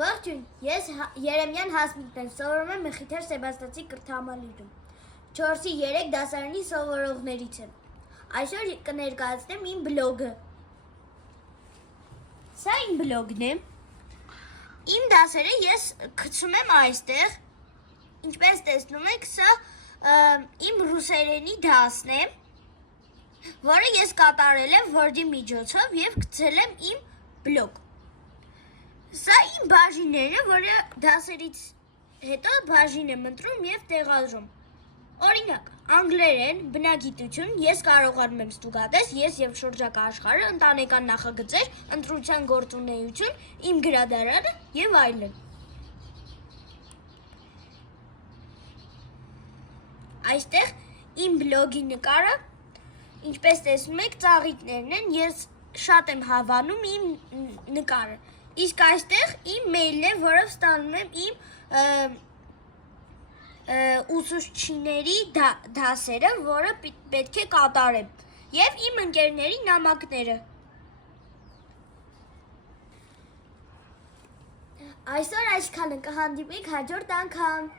Ողջույն, ես Երեմյան Հասմիկն եմ, սովորում եմ Մխիթար Սեբաստացի կրթահամալիրում։ 4-ի 3 դասարանի սովորողներից եմ։ Այսօր կներկայացնեմ իմ բլոգը։ Սա իմ բլոգն է։ Իմ դասերը ես գցում եմ այստեղ։ Ինչպես տեսնում եք, սա իմ ռուսերենի դասն է, որը ես կատարել եմ Word-ի միջոցով և գցել եմ իմ բլոգ։ Սա իմ բաժինները, որը դասերից հետո բաժին եմ ընտրում և տեղադրում։ Օրինակ, անգլերեն, բնագիտություն, ես կարողանում եմ ստուգատես, ես և շրջակա աշխարհը, ընտանեկան նախագծեր, ընտրության գործունեություն, իմ գրադարանը և այլն։ Այստեղ իմ բլոգի նկարը, ինչպես տեսնում եք, ծաղիկներն են, ես շատ եմ հավանում իմ նկարը։ Իսկ այստեղ իմ մեյլն է, որով ստանում եմ իմ ուսուցչիների դասերը, որը պետք է կատարեմ, և իմ ընկերների նամակները։ Այսօր այսքանը, կհանդիպենք հաջորդ անգամ։